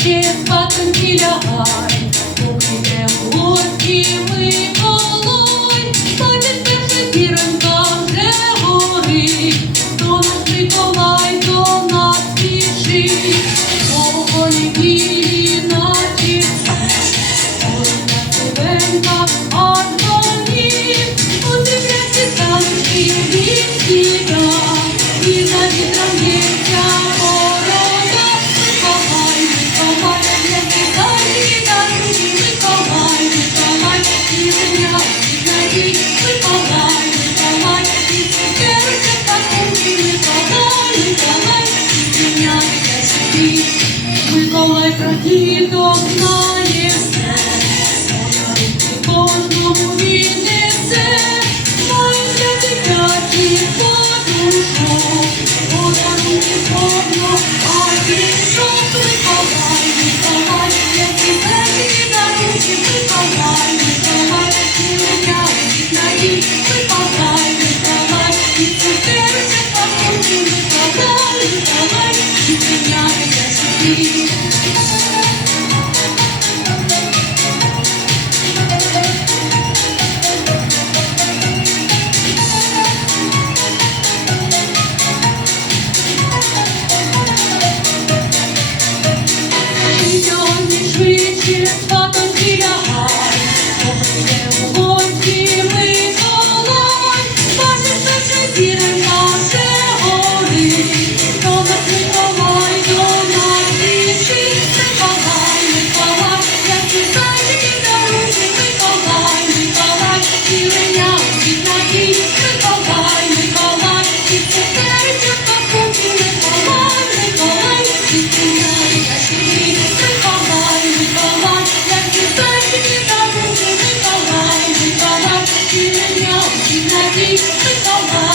спатоньки лягай, покиде в гості Миколай, бачить перша зіронька вже горить, до нас Миколай до нас біжить, довго неділі наче Одна сивенька, а дзвонів, удивляться танки від сіра, і за вітром ворота. Миколай, Миколай, і цукерка you, but the Don't